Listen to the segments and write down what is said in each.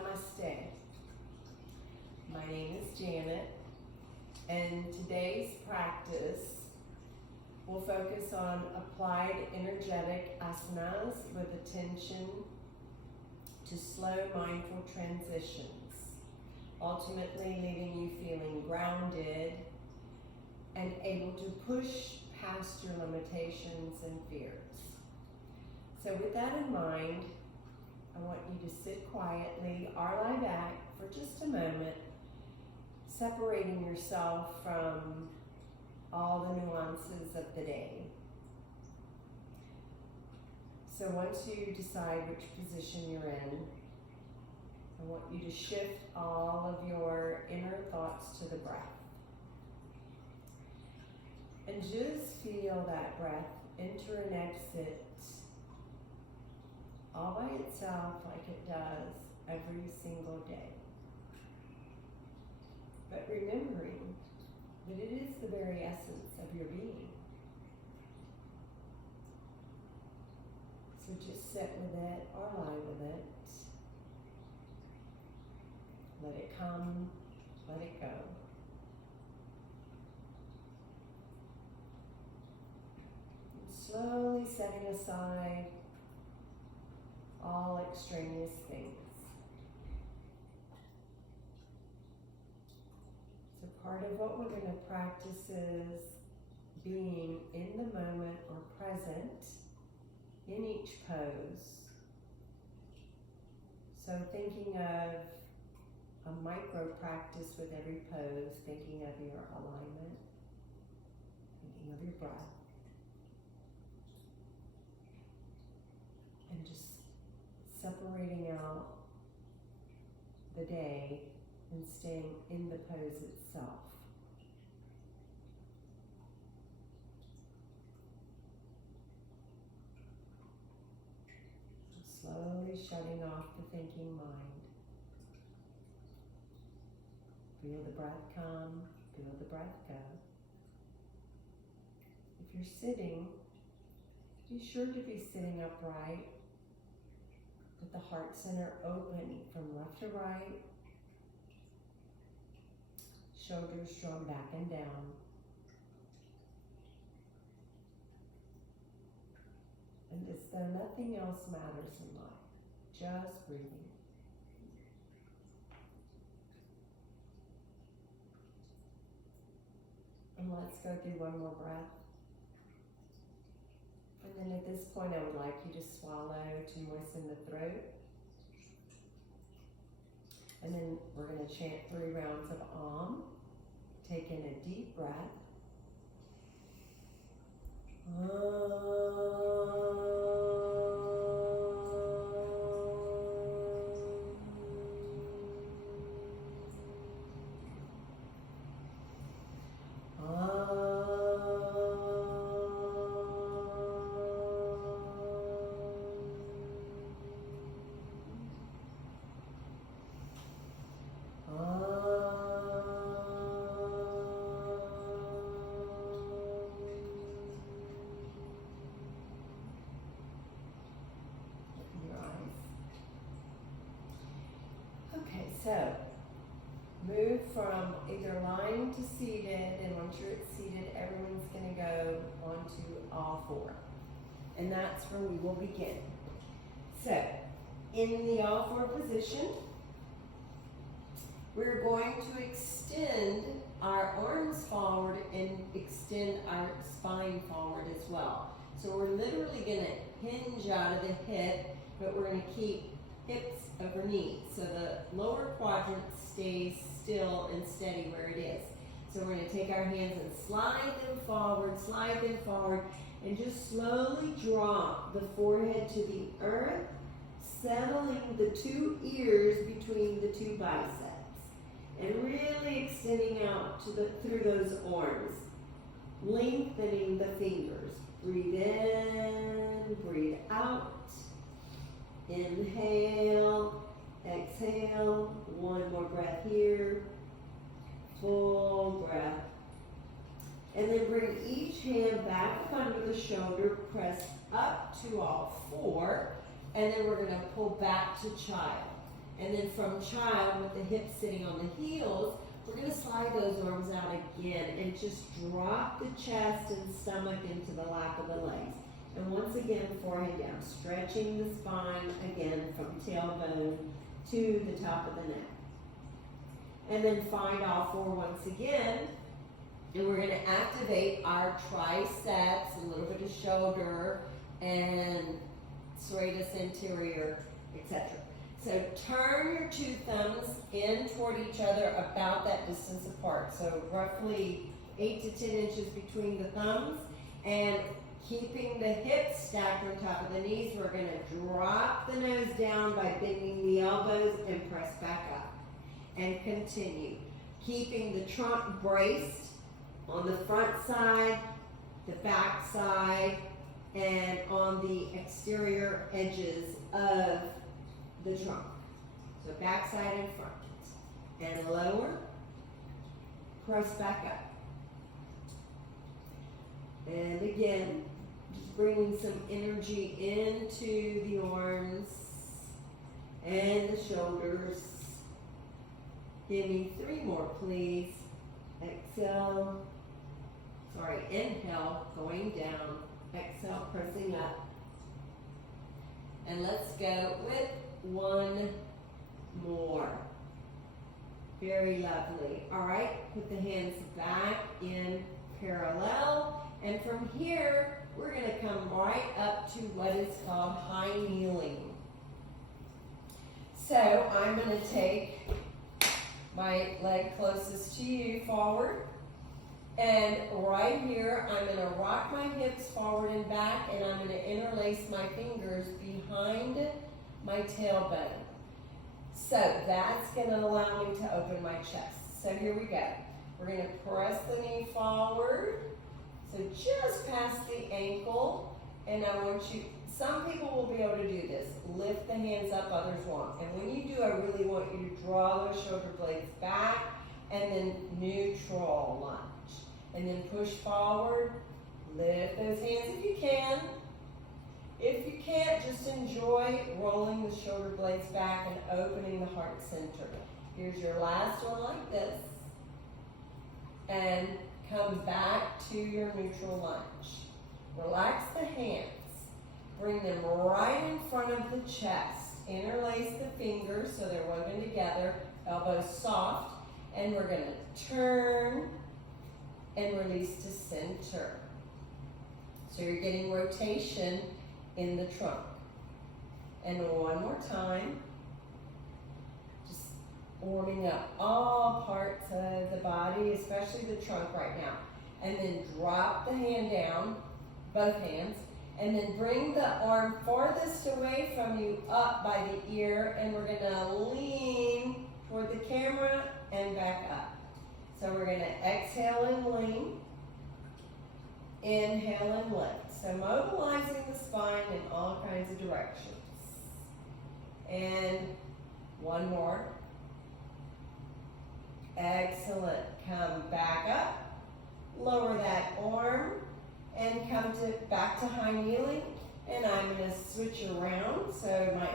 Namaste. My name is Janet, and today's practice will focus on applied energetic asanas with attention to slow mindful transitions, ultimately leaving you feeling grounded and able to push past your limitations and fears. So with that in mind, I want you to sit quietly or lie back for just a moment, separating yourself from all the nuances of the day. So once you decide which position you're in, I want you to shift all of your inner thoughts to the breath. And just feel that breath enter and exit all by itself like it does every single day. But remembering that it is the very essence of your being. So just sit with it or lie with it. Let it come, let it go. Slowly setting aside all extraneous things. So part of what we're going to practice is being in the moment or present in each pose. So thinking of a micro practice with every pose, thinking of your alignment, thinking of your breath. And just separating out the day and staying in the pose itself. Slowly shutting off the thinking mind. Feel the breath come, feel the breath go. If you're sitting, be sure to be sitting upright, with the heart center open from left to right, shoulders drawn back and down. And as though nothing else matters in life, just breathing. And let's go through one more breath. And then at this point, I would like you to swallow to moisten the throat. And then we're going to chant 3 rounds of Om. Take in a deep breath. So, move from either lying to seated, and once you're at seated, everyone's going to go onto all 4. And that's where we will begin. So, in the all 4 position, we're going to extend our arms forward and extend our spine forward as well. So we're literally going to hinge out of the hip, but we're going to keep hips over knees. So the lower quadrant stays still and steady where it is. So we're going to take our hands and slide them forward, and just slowly drop the forehead to the earth, settling the 2 ears between the 2 biceps, and really extending out to through those arms, lengthening the fingers. Breathe in, breathe out. Inhale, exhale, 1 more breath here, full breath. And then bring each hand back up under the shoulder, press up to all 4, and then we're going to pull back to child. And then from child, with the hips sitting on the heels, we're going to slide those arms out again and just drop the chest and stomach into the lap of the legs. And once again, forehead down, stretching the spine again from tailbone to the top of the neck. And then find all four once again. And we're going to activate our triceps, a little bit of shoulder, and serratus anterior, etc. So turn your two thumbs in toward each other about that distance apart. So roughly 8 to 10 inches between the thumbs. And keeping the hips stacked on top of the knees, we're going to drop the nose down by bending the elbows and press back up. And continue. Keeping the trunk braced on the front side, the back side, and on the exterior edges of the trunk. So back side and front. And lower, press back up. And again, just bringing some energy into the arms and the shoulders. Give me 3 more, please. Exhale. Sorry, inhale, going down. Exhale, pressing up. And let's go with 1 more. Very lovely. All right, put the hands back in parallel. And from here, we're going to come right up to what is called high kneeling. So I'm going to take my leg closest to you forward. And right here, I'm going to rock my hips forward and back, and I'm going to interlace my fingers behind my tailbone. So that's going to allow me to open my chest. So here we go. We're going to press the knee forward. So just past the ankle. And I want you, some people will be able to do this. Lift the hands up, others won't. And when you do, I really want you to draw those shoulder blades back and then neutral lunge. And then push forward, lift those hands if you can. If you can't, just enjoy rolling the shoulder blades back and opening the heart center. Here's your last one like this. And come back to your neutral lunge. Relax the hands. Bring them right in front of the chest. Interlace the fingers so they're woven together. Elbows soft. And we're going to turn and release to center. So you're getting rotation in the trunk. And one more time. Just warming up all parts of the body, especially the trunk right now. And then drop the hand down, both hands, and then bring the arm farthest away from you up by the ear, and we're gonna lean toward the camera and back up. So we're gonna exhale and lean, inhale and lift. So mobilizing the spine in all kinds of directions. And one more. Excellent. Come back up, lower that arm, and come back to high kneeling. And I'm going to switch around so my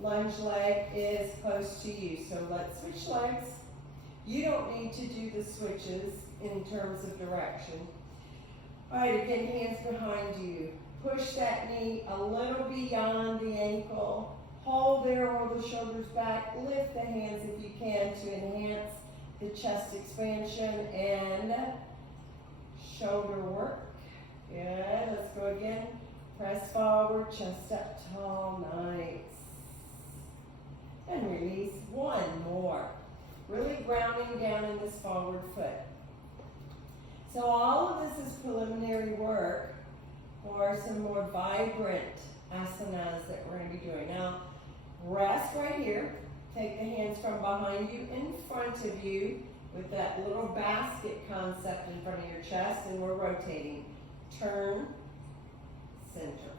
lunge leg is close to you. So let's switch legs. You don't need to do the switches in terms of direction. All right, again, hands behind you. Push that knee a little beyond the ankle. Hold there, roll the shoulders back. Lift the hands if you can to enhance the chest expansion and shoulder work. Good, let's go again. Press forward, chest up tall, nice. And release, one more. Really grounding down in this forward foot. So all of this is preliminary work for some more vibrant asanas that we're going to be doing. Now, rest right here. Take the hands from behind you in front of you with that little basket concept in front of your chest, and we're rotating. Turn, center.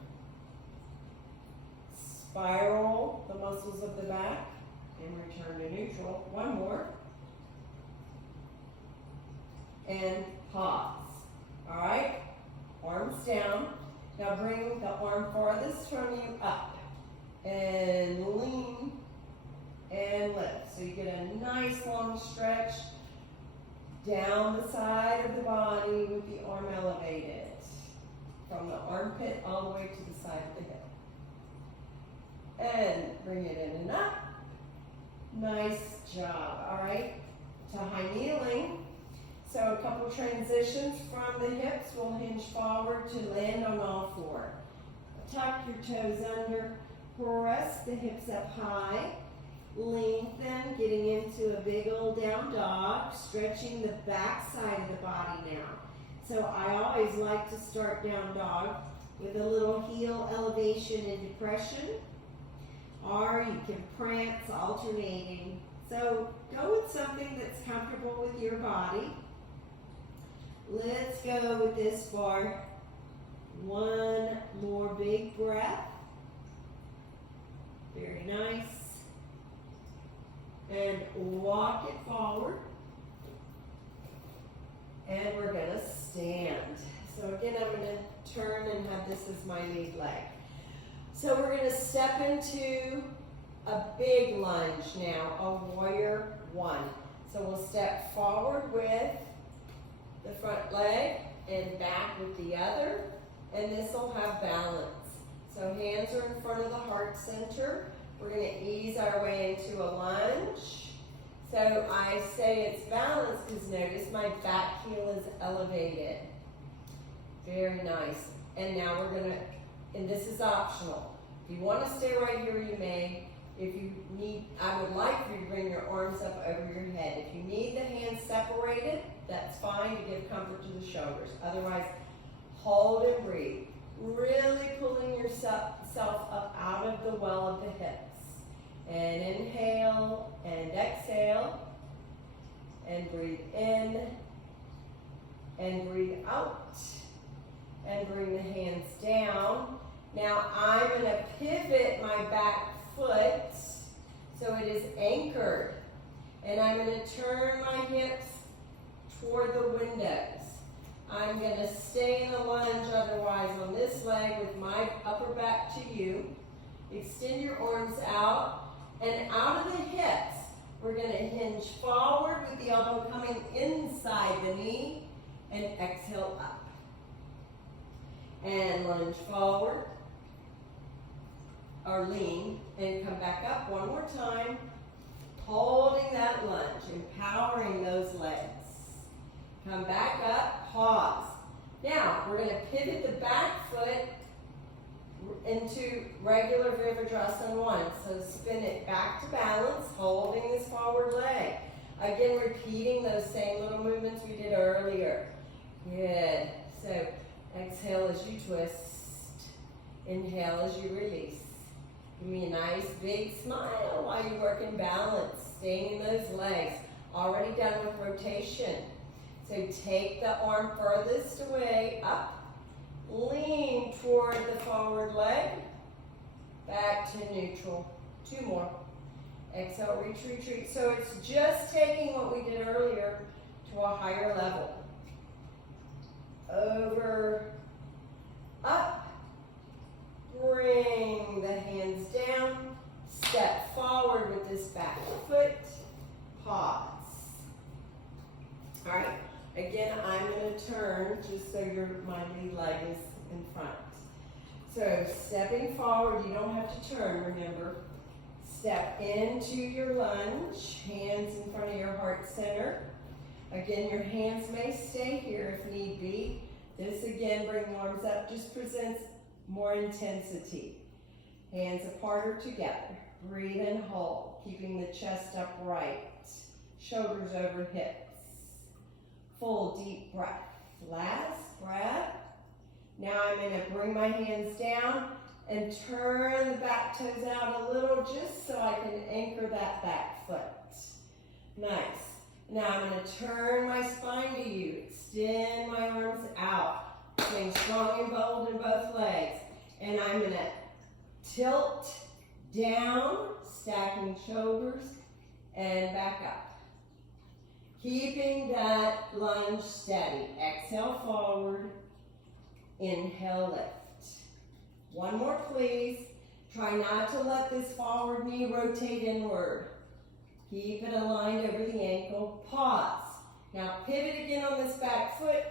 Spiral the muscles of the back and return to neutral. One more. And pause. All right? Arms down. Now bring the arm farthest from you up. And lean and lift. So you get a nice long stretch down the side of the body with the arm elevated. From the armpit all the way to the side of the hip. And bring it in and up. Nice job, all right? To high kneeling. So a couple transitions from the hips. We'll hinge forward to land on all four. Tuck your toes under. Press the hips up high. Lengthen, getting into a big old down dog. Stretching the back side of the body now. So I always like to start down dog with a little heel elevation and depression. Or you can prance, alternating. So go with something that's comfortable with your body. Let's go with this for one more big breath. Very nice. And walk it forward. And we're going to stand. So again, I'm going to turn and have this as my lead leg. So we're going to step into a big lunge now, a warrior one. So we'll step forward with the front leg and back with the other, and this will have balance. So hands are in front of the heart center. We're going to ease our way into a lunge. So I say it's balanced because notice my back heel is elevated. Very nice. And now we're going to, and this is optional. If you want to stay right here, you may. If you need, I would like for you to bring your arms up over your head. If you need the hands separated, that's fine to give comfort to the shoulders. Otherwise, hold and breathe. Really pulling yourself up out of the well of the hips. And inhale and exhale. And breathe in. And breathe out. And bring the hands down. Now I'm going to pivot my back foot so it is anchored. And I'm going to turn my hips toward the windows. I'm going to stay in the lunge otherwise on this leg with my upper back to you. Extend your arms out. And out of the hips, we're going to hinge forward with the elbow coming inside the knee and exhale up. And lunge forward, or lean, and come back up one more time, holding that lunge, empowering those legs. Come back up, pause. Now, we're going to pivot the back foot into regular Virabhadrasana 1. So spin it back to balance, holding this forward leg. Again, repeating those same little movements we did earlier. Good. So exhale as you twist. Inhale as you release. Give me a nice big smile while you work in balance, staying in those legs. Already done with rotation. So take the arm furthest away, up. Lean toward the forward leg. Back to neutral. Two more. Exhale, reach, retreat. So it's just taking what we did earlier to a higher level. Over, up. Bring the hands down. Step forward with this back foot. Pause. All right. Again, I'm going to turn just so my lead leg is in front. So stepping forward, you don't have to turn, remember. Step into your lunge, hands in front of your heart center. Again, your hands may stay here if need be. This again, bring the arms up, just presents more intensity. Hands apart or together. Breathe and hold, keeping the chest upright. Shoulders over hips. Full deep breath. Last breath. Now I'm going to bring my hands down and turn the back toes out a little just so I can anchor that back foot. Nice. Now I'm going to turn my spine to you. Extend my arms out. Staying strong and bold in both legs. And I'm going to tilt down, stacking shoulders, and back up. Keeping that lunge steady. Exhale forward. Inhale lift. One more please. Try not to let this forward knee rotate inward. Keep it aligned over the ankle. Pause. Now pivot again on this back foot,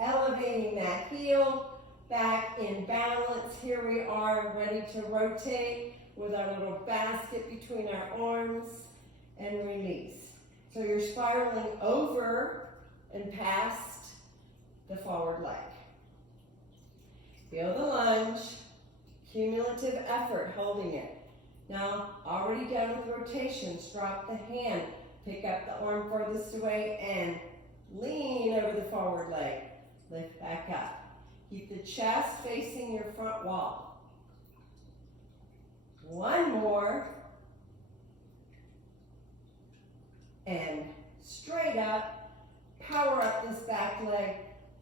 elevating that heel, back in balance. Here we are, ready to rotate with our little basket between our arms and release. So you're spiraling over and past the forward leg. Feel the lunge, cumulative effort holding it. Now, already done with rotations, drop the hand, pick up the arm furthest away and lean over the forward leg. Lift back up. Keep the chest facing your front wall. One more. And straight up, power up this back leg,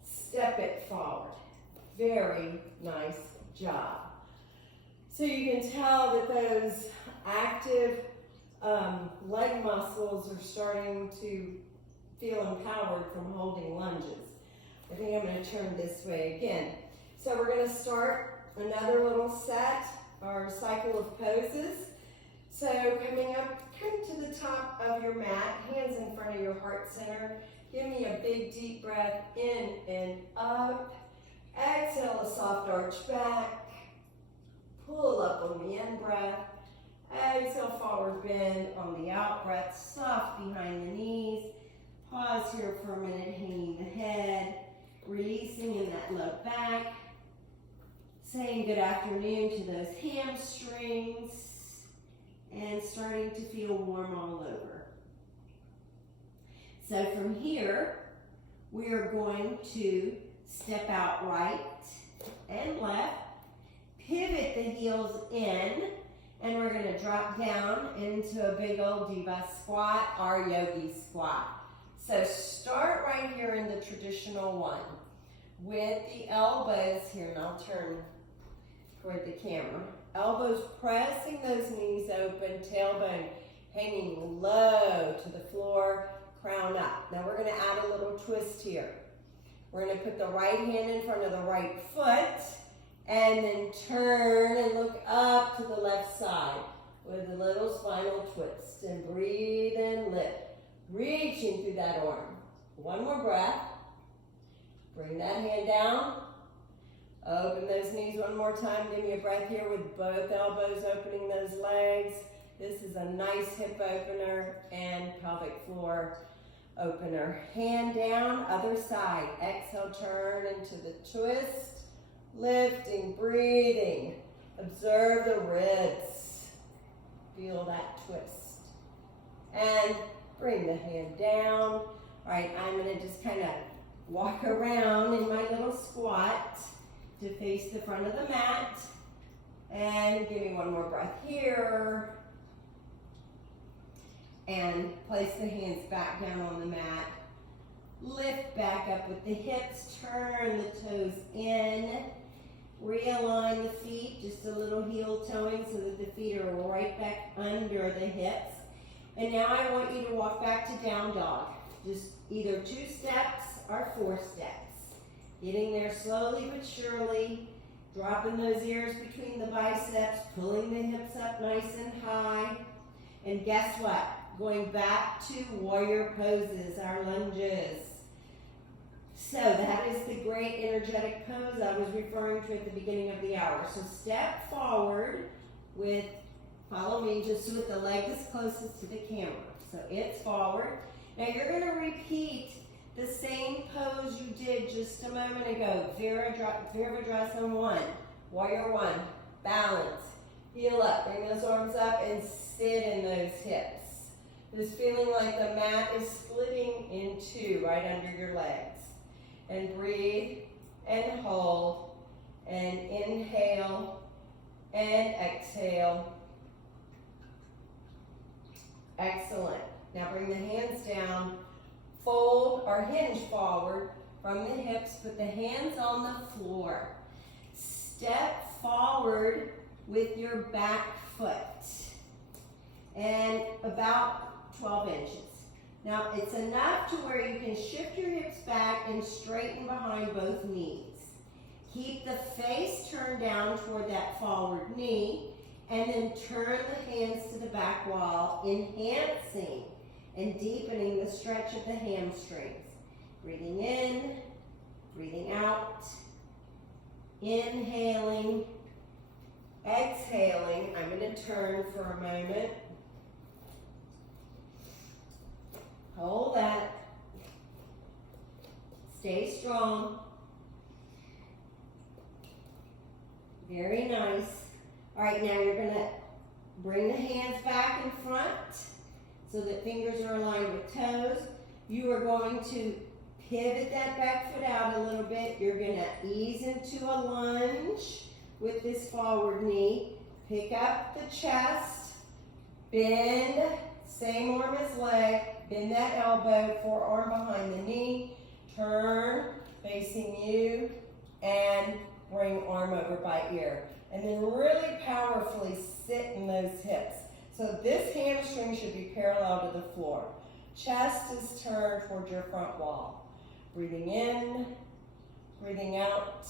step it forward. Very nice job. So you can tell that those active leg muscles are starting to feel empowered from holding lunges. I think I'm going to turn this way again. So we're going to start another little set, our cycle of poses. So coming up, come to the top of your mat, hands in front of your heart center. Give me a big deep breath in and up. Exhale, a soft arch back. Pull up on the in-breath. Exhale, forward bend on the out-breath. Soft behind the knees. Pause here for a minute, hanging the head. Releasing in that low back. Saying good afternoon to those hamstrings. And starting to feel warm all over. So from here, we are going to step out right and left. Pivot the heels in, and we're going to drop down into a big old diva squat, our yogi squat. So start right here in the traditional one with the elbows here, and I'll turn toward the camera. Elbows pressing those knees open, tailbone hanging low to the floor, crown up. Now we're going to add a little twist here. We're going to put the right hand in front of the right foot, and then turn and look up to the left side with a little spinal twist. And breathe and lift. Reaching through that arm. One more breath. Bring that hand down. Open those knees one more time. Give me a breath here with both elbows opening those legs. This is a nice hip opener and pelvic floor opener. Hand down, other side. Exhale, turn into the twist. Lifting, breathing. Observe the ribs. Feel that twist. And bring the hand down. All right, I'm going to just kind of walk around in my little squat to face the front of the mat. And give me one more breath here. And place the hands back down on the mat. Lift back up with the hips. Turn the toes in. Realign the feet, just a little heel toeing so that the feet are right back under the hips. And now I want you to walk back to down dog. Just either 2 steps or 4 steps. Getting there slowly but surely. Dropping those ears between the biceps. Pulling the hips up nice and high. And guess what? Going back to warrior poses, our lunges. So that is the great energetic pose I was referring to at the beginning of the hour. So step forward with, follow me, just with the leg that's closest to the camera. So it's forward. Now you're going to repeat the same pose you did just a moment ago. Virabhadrasana 1, warrior 1, balance, heel up, bring those arms up and sit in those hips. Just feeling like the mat is splitting in 2 right under your legs. And breathe and hold and inhale and exhale. Excellent. Now bring the hands down, fold or hinge forward from the hips, put the hands on the floor. Step forward with your back foot and about 12 inches. Now, it's enough to where you can shift your hips back and straighten behind both knees. Keep the face turned down toward that forward knee, and then turn the hands to the back wall, enhancing and deepening the stretch of the hamstrings. Breathing in, breathing out, inhaling, exhaling. I'm going to turn for a moment. Hold that. Stay strong. Very nice. All right, now you're going to bring the hands back in front so that fingers are aligned with toes. You are going to pivot that back foot out a little bit. You're going to ease into a lunge with this forward knee. Pick up the chest. Bend, same arm as leg. Bend that elbow, forearm behind the knee. Turn, facing you, and bring arm over by ear. And then really powerfully sit in those hips. So this hamstring should be parallel to the floor. Chest is turned towards your front wall. Breathing in, breathing out,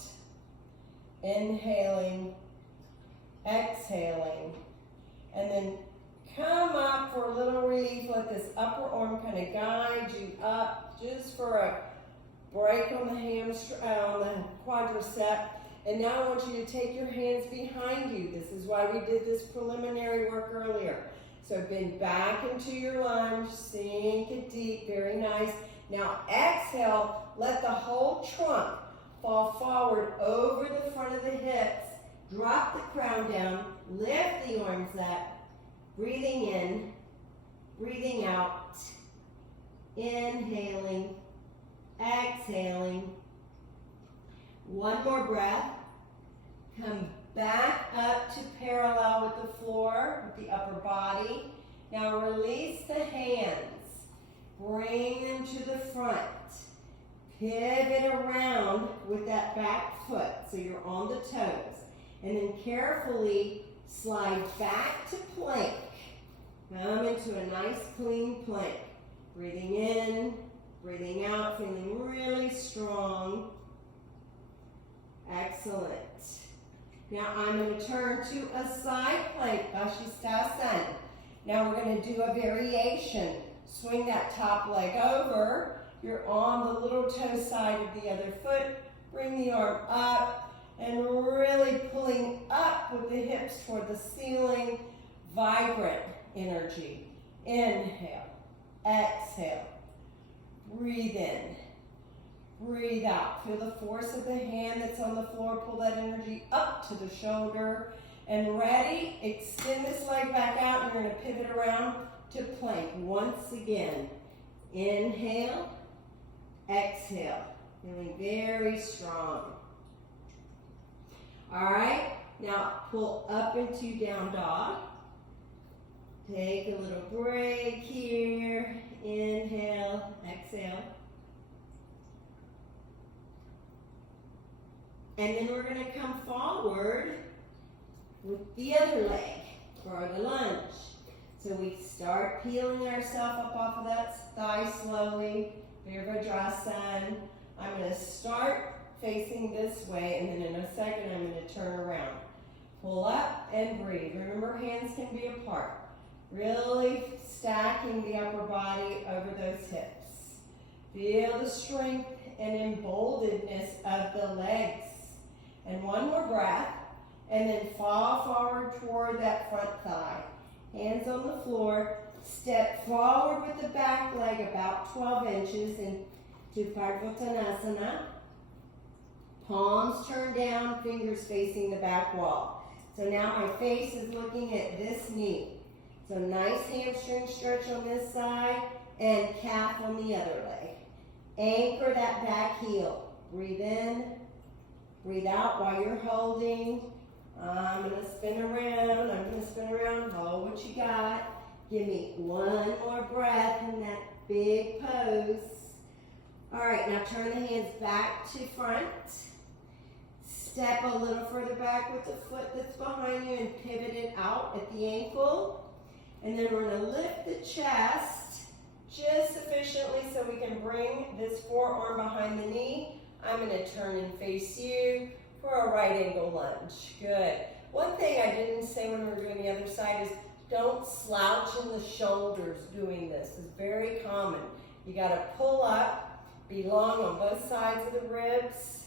inhaling, exhaling, and then come up for a little relief. Let this upper arm kind of guide you up just for a break on the hamstring, on the quadricep. And now I want you to take your hands behind you. This is why we did this preliminary work earlier. So bend back into your lunge, sink it deep, very nice. Now exhale, let the whole trunk fall forward over the front of the hips. Drop the crown down, lift the arms up, breathing in, breathing out, inhaling, exhaling. One more breath. Come back up to parallel with the floor, with the upper body. Now release the hands. Bring them to the front. Pivot around with that back foot so you're on the toes. And then carefully slide back to plank. Come into a nice clean plank. Breathing in, breathing out, feeling really strong. Excellent. Now I'm going to turn to a side plank, Vashisthasana. Now we're going to do a variation. Swing that top leg over. You're on the little toe side of the other foot. Bring the arm up and really pulling up with the hips toward the ceiling. Vibrant energy. Inhale. Exhale. Breathe in. Breathe out. Feel the force of the hand that's on the floor. Pull that energy up to the shoulder. And ready, extend this leg back out. And you're going to pivot around to plank once again. Inhale, exhale. Feeling very strong. All right, now pull up into down dog. Take a little break here. Inhale, exhale. And then we're going to come forward with the other leg for the lunge. So we start peeling ourselves up off of that thigh slowly. Virabhadrasana. I'm going to start facing this way, and then in a second I'm going to turn around. Pull up and breathe. Remember, hands can be apart. Really stacking the upper body over those hips. Feel the strength and emboldenedness of the legs. And one more breath, and then fall forward toward that front thigh. Hands on the floor. Step forward with the back leg about 12 inches into Parvottanasana. Palms turned down, fingers facing the back wall. So now my face is looking at this knee. So nice hamstring stretch on this side and calf on the other leg. Anchor that back heel. Breathe in. Breathe out while you're holding. I'm going to spin around. I'm going to spin around. Hold what you got. Give me one more breath in that big pose. All right, now turn the hands back to front. Step a little further back with the foot that's behind you and pivot it out at the ankle. And then we're going to lift the chest just sufficiently so we can bring this forearm behind the knee. I'm going to turn and face you for a right angle lunge. Good. One thing I didn't say when we were doing the other side is Don't slouch in the shoulders doing this. It's very common. You gotta pull up, be long on both sides of the ribs,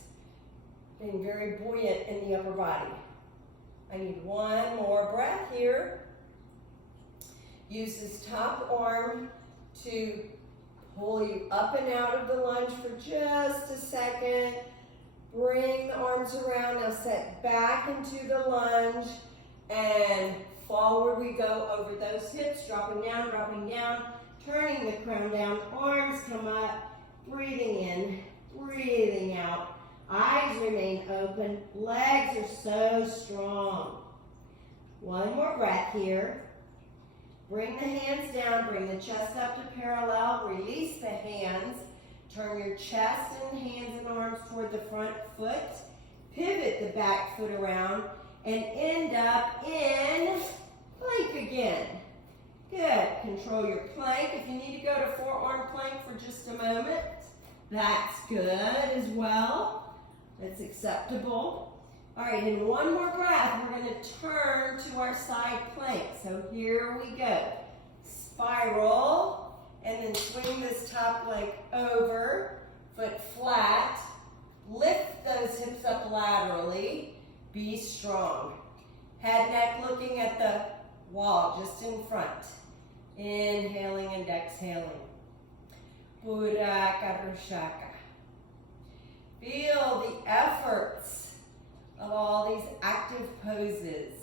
being very buoyant in the upper body. I need one more breath here. Use this top arm to pull you up and out of the lunge for just a second. Bring the arms around. Now set back into the lunge and forward we go over those hips, dropping down, turning the crown down, arms come up, breathing in, breathing out. Eyes remain open, legs are so strong. One more breath here. Bring the hands down, bring the chest up to parallel, release the hands, turn your chest and hands and arms toward the front foot, pivot the back foot around, and end up in plank again. Good, control your plank. If you need to go to forearm plank for just a moment, that's good as well. That's acceptable. All right, in one more breath, we're gonna turn to our side plank. So here we go. Spiral, and then swing this top leg over, foot flat. Lift those hips up laterally. Be strong. Head, neck looking at the wall, just in front. Inhaling and exhaling. Buddha Karushaka. Feel the efforts of all these active poses,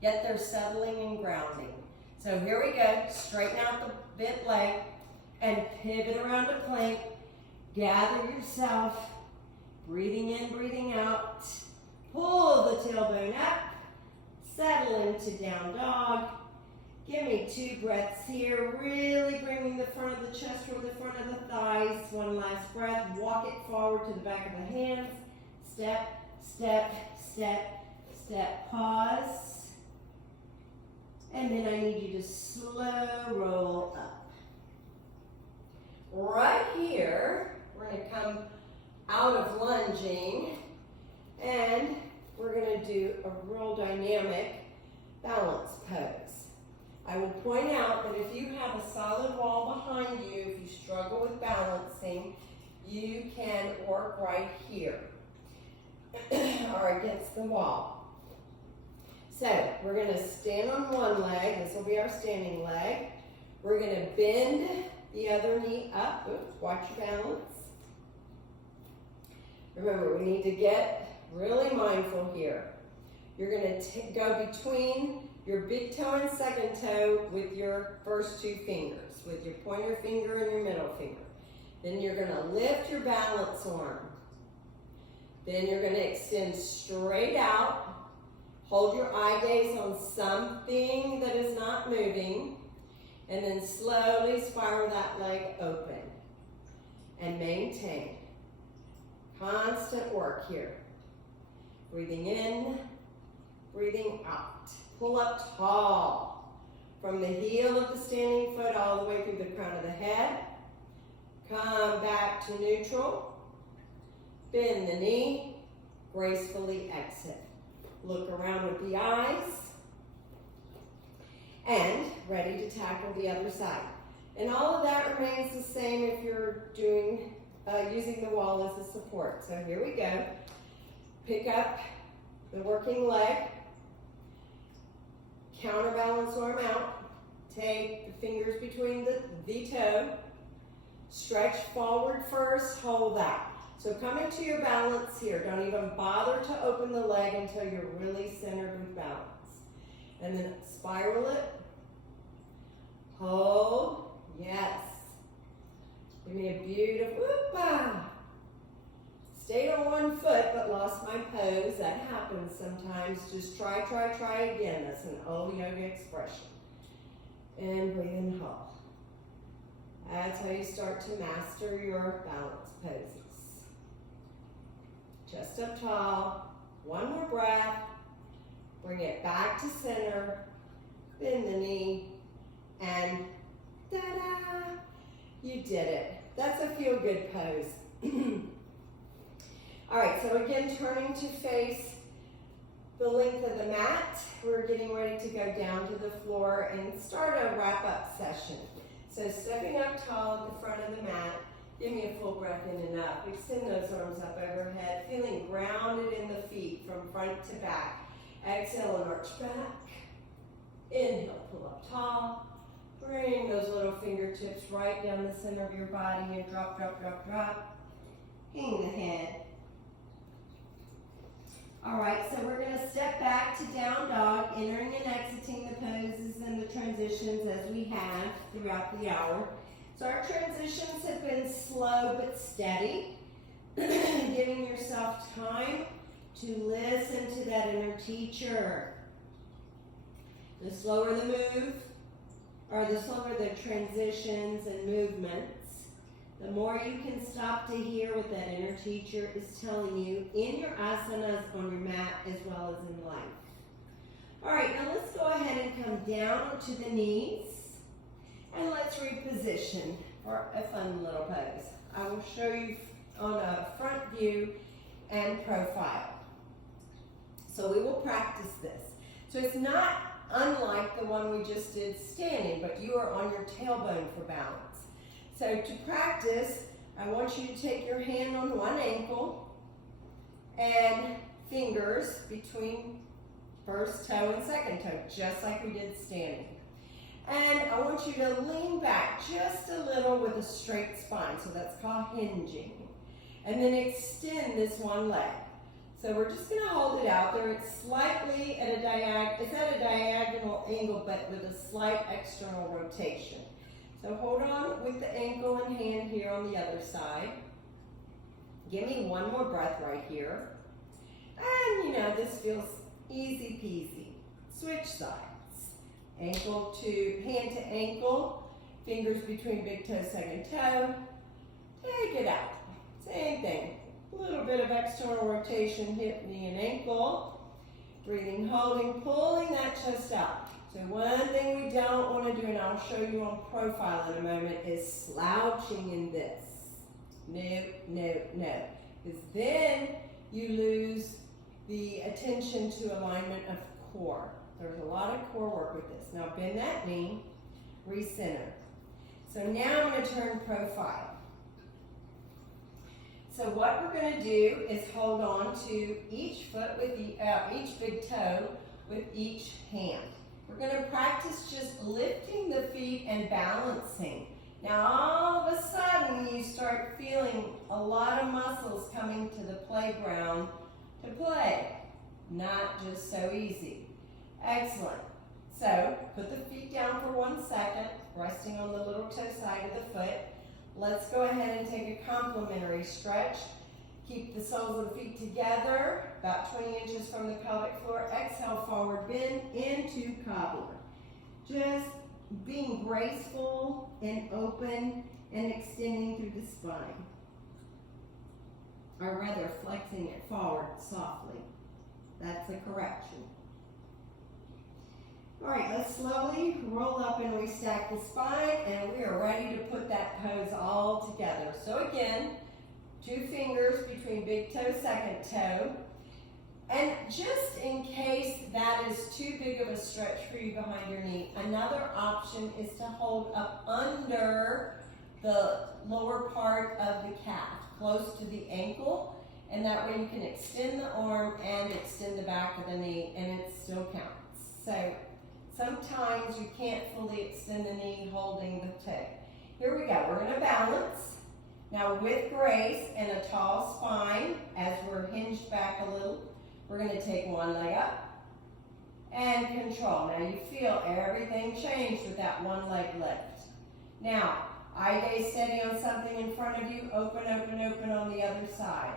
yet they're settling and grounding. So here we go. Straighten out the bent leg and pivot around to plank. Gather yourself. Breathing in, breathing out. Pull the tailbone up. Settle into down dog. Give me 2 breaths here. Really bringing the front of the chest toward the front of the thighs. One last breath. Walk it forward to the back of the hands. Step, step, step, step. Pause. And then I need you to slow roll up. Right here, we're going to come out of lunging, and we're going to do a real dynamic balance pose. I will point out that if you have a solid wall behind you, if you struggle with balancing, you can work right here or against the wall. So we're going to stand on one leg. This will be our standing leg. We're going to bend the other knee up. Oops, watch your balance. Remember, we need to get really mindful here. You're going to go between your big toe and second toe with your first 2 fingers, with your pointer finger and your middle finger. Then you're going to lift your balance arm. Then you're going to extend straight out. Hold your eye gaze on something that is not moving. And then slowly spiral that leg open. And maintain. Constant work here. Breathing in, breathing out. Pull up tall. From the heel of the standing foot all the way through the crown of the head. Come back to neutral. Bend the knee. Gracefully exhale. Look around with the eyes. And ready to tackle the other side. And all of that remains the same if you're doing using the wall as a support. So here we go. Pick up the working leg. Counterbalance arm out. Take the fingers between the toe. Stretch forward first. Hold that. So come into your balance here. Don't even bother to open the leg until you're really centered with balance. And then spiral it. Hold. Yes. Give me a beautiful, whoop-ah. Stayed on one foot but lost my pose. That happens sometimes. Just try again. That's an old yoga expression. And breathe and hold. That's how you start to master your balance poses. Chest up tall. One more breath. Bring it back to center. Bend the knee. And ta-da! You did it. That's a feel-good pose. All right, so again, turning to face the length of the mat. We're getting ready to go down to the floor and start a wrap-up session. So stepping up tall at the front of the mat, give me a full breath in and up. Extend those arms up overhead, feeling grounded in the feet from front to back. Exhale and arch back. Inhale, pull up tall. Bring those little fingertips right down the center of your body and drop, drop, drop, drop. Hang the head. All right, so we're going to step back to down dog, entering and exiting the poses and the transitions as we have throughout the hour. So our transitions have been slow but steady, giving yourself time to listen to that inner teacher. The slower the move, or the slower the transitions and movements, the more you can stop to hear what that inner teacher is telling you in your asanas, on your mat, as well as in life. All right, now let's go ahead and come down to the knees, and let's reposition for a fun little pose. I will show you on a front view and profile. So we will practice this. So it's not unlike the one we just did standing, but you are on your tailbone for balance. So to practice, I want you to take your hand on one ankle and fingers between first toe and second toe, just like we did standing. And I want you to lean back just a little with a straight spine, so that's called hinging. And then extend this one leg. So we're just going to hold it out there. It's slightly at a diagonal angle, but with a slight external rotation. So hold on with the ankle and hand here on the other side. Give me one more breath right here. And you know, this feels easy peasy. Switch sides. Ankle to, hand to ankle, fingers between big toe, second toe. Take it out. Same thing. A little bit of external rotation, hip, knee, and ankle. Breathing, holding, pulling that chest up. So one thing we don't want to do, and I'll show you on profile in a moment, is slouching in this. No, no, no. Because then you lose the attention to alignment of core. There's a lot of core work with this. Now bend that knee, recenter. So now I'm going to turn profile. So what we're going to do is hold on to each foot with each big toe with each hand. We're going to practice just lifting the feet and balancing. Now all of a sudden you start feeling a lot of muscles coming to the playground to play. Not just so easy. Excellent. So put the feet down for 1 second, resting on the little toe side of the foot. Let's go ahead and take a complementary stretch. Keep the soles of the feet together, about 20 inches from the pelvic floor. Exhale, forward bend into cobbler. Just being graceful and open and extending through the spine. Or rather, flexing it forward softly. That's a correction. All right, let's slowly roll up and restack the spine, and we are ready to put that pose all together. So again, 2 fingers between big toe, second toe. And just in case that is too big of a stretch for you behind your knee, another option is to hold up under the lower part of the calf, close to the ankle, and that way you can extend the arm and extend the back of the knee, and it still counts. So sometimes you can't fully extend the knee holding the toe. Here we go. We're going to balance. Now with grace and a tall spine, as we're hinged back a little, we're going to take one leg up and control. Now you feel everything change with that one leg lift. Now, eye gaze steady on something in front of you. Open, open, open on the other side.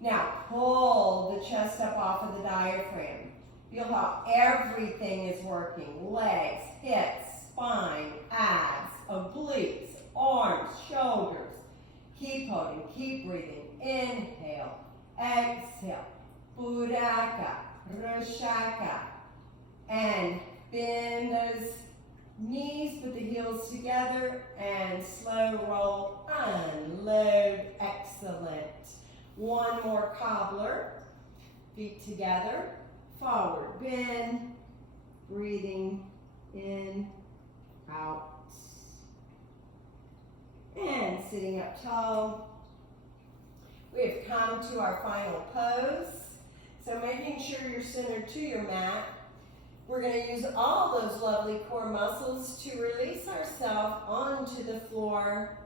Now pull the chest up off of the diaphragm. Feel how everything is working. Legs, hips, spine, abs, obliques, arms, shoulders. Keep holding, keep breathing. Inhale, exhale. Budaka, Roshaka. And bend those knees with the heels together and slow roll, unload. Excellent. One more cobbler. Feet together. Forward bend, breathing in, out, and sitting up tall. We have come to our final pose. So making sure you're centered to your mat. We're going to use all those lovely core muscles to release ourselves onto the floor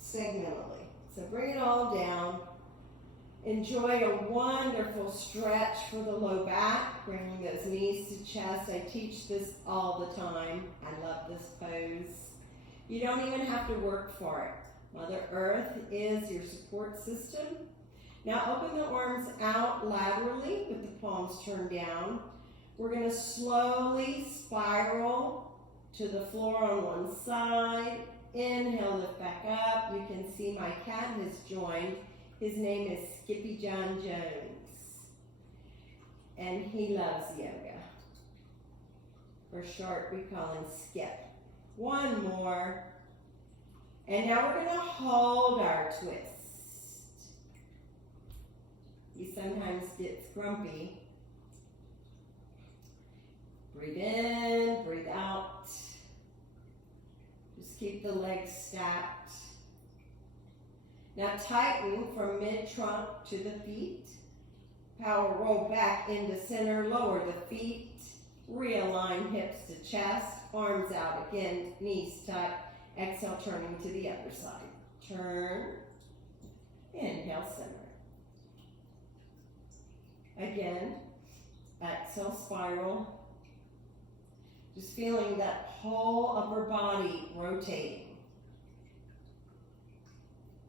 segmentally. So bring it all down. Enjoy a wonderful stretch for the low back, bringing those knees to chest. I teach this all the time. I love this pose. You don't even have to work for it. Mother Earth is your support system. Now open the arms out laterally with the palms turned down. We're going to slowly spiral to the floor on one side. Inhale, lift back up. You can see my cat has joined. His name is Skippy John Jones. And he loves yoga. For short, we call him Skip. One more. And now we're going to hold our twist. He sometimes gets grumpy. Breathe in, breathe out. Just keep the legs stacked. Now tighten from mid-trunk to the feet. Power roll back into center, lower the feet. Realign hips to chest, arms out again, knees tucked. Exhale, turning to the other side. Turn. Inhale, center. Again, exhale, spiral. Just feeling that whole upper body rotating.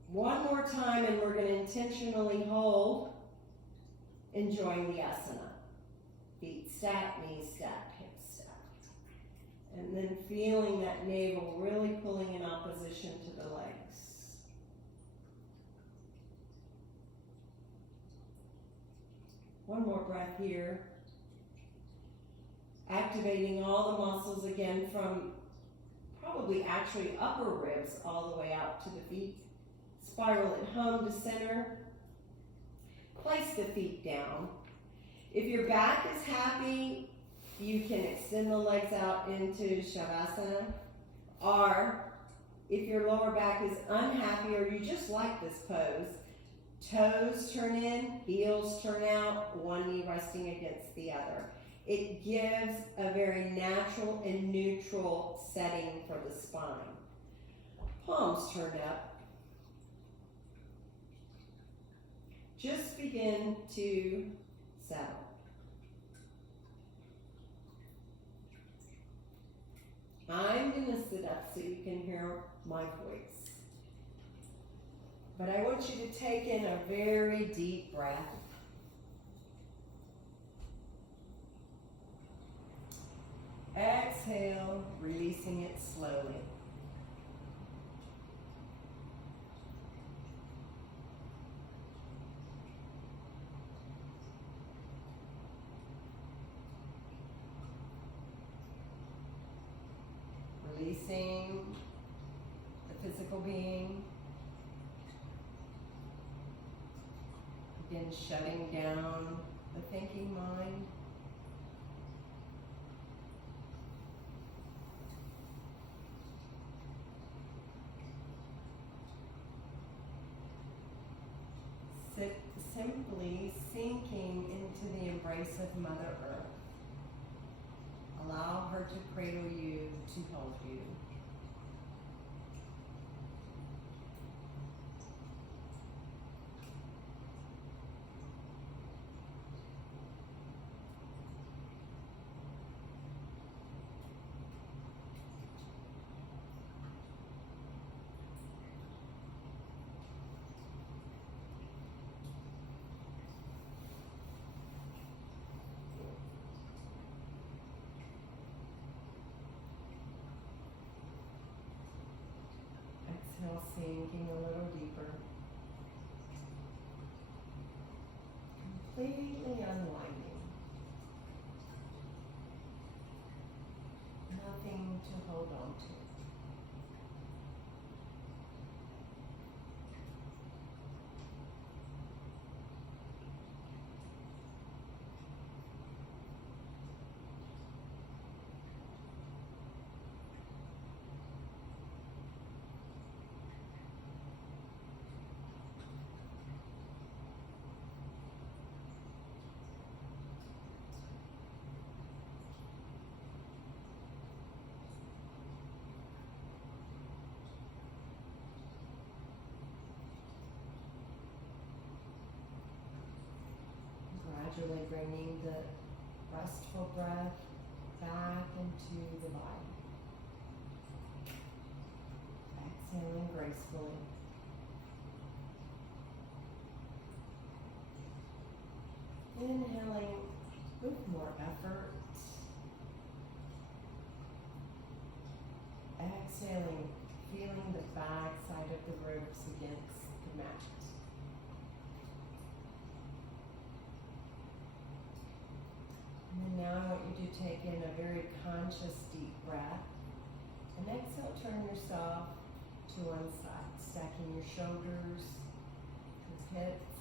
One more time, and we're going to intentionally hold, enjoying the asana. Feet stacked, knees stacked, hips stacked. And then feeling that navel really pulling in opposition to the legs. One more breath here. Activating all the muscles again from probably actually upper ribs all the way out to the feet. Spiral it home to center. Place the feet down. If your back is happy, you can extend the legs out into Shavasana. Or if your lower back is unhappy or you just like this pose, toes turn in, heels turn out, one knee resting against the other. It gives a very natural and neutral setting for the spine. Palms turned up. Just begin to settle. I'm going to sit up so you can hear my voice. But I want you to take in a very deep breath. Exhale, releasing it slowly. Releasing the physical being. Again, shutting down the thinking mind. Simply sinking into the embrace of Mother Earth. Allow her to cradle you, to hold you. Exhale, sinking a little deeper. Completely unwinding. Nothing to hold on to. Gently bringing the restful breath back into the body. Exhaling gracefully. Inhaling with more effort. Exhaling, feeling the back side of the ribs against the mat. And then now I want you to take in a very conscious deep breath. And exhale, turn yourself to one side, stacking your shoulders, your hips,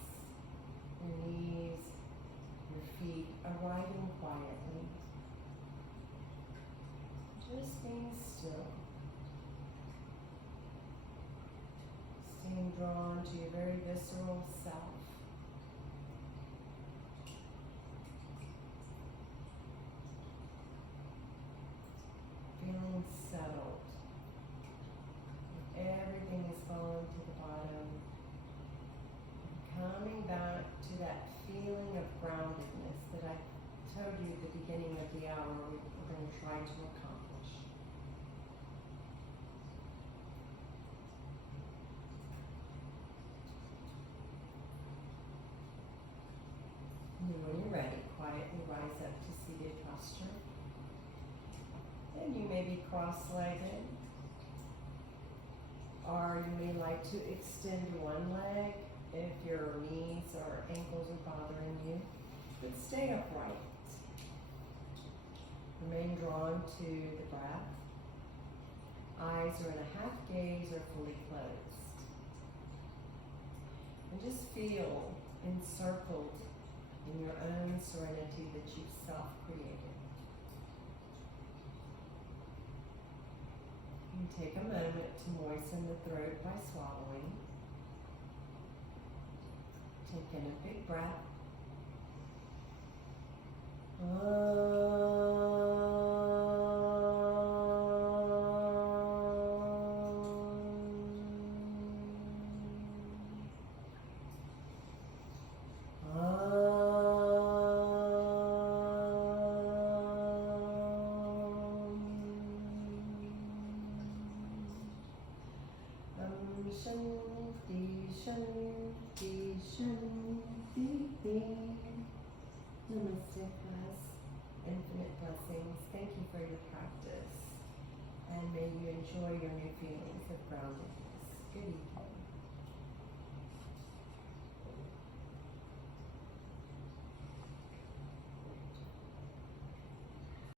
your knees, your feet arriving quietly. Just being still. Staying drawn to your very visceral self. Feeling settled. Everything is falling to the bottom. Coming back to that feeling of groundedness that I told you at the beginning of the hour we're going to try to accomplish. And when you're ready, quietly rise up to seated posture. And you may be cross-legged, or you may like to extend one leg if your knees or ankles are bothering you, but stay upright. Remain drawn to the breath. Eyes are in a half gaze or fully closed. And just feel encircled in your own serenity that you've self-created. And take a moment to moisten the throat by swallowing. Take in a big breath. Shanti, Shanti, Shanti. Namaste, class. Infinite blessings. Thank you for your practice. And may you enjoy your new feelings of groundedness. Good evening.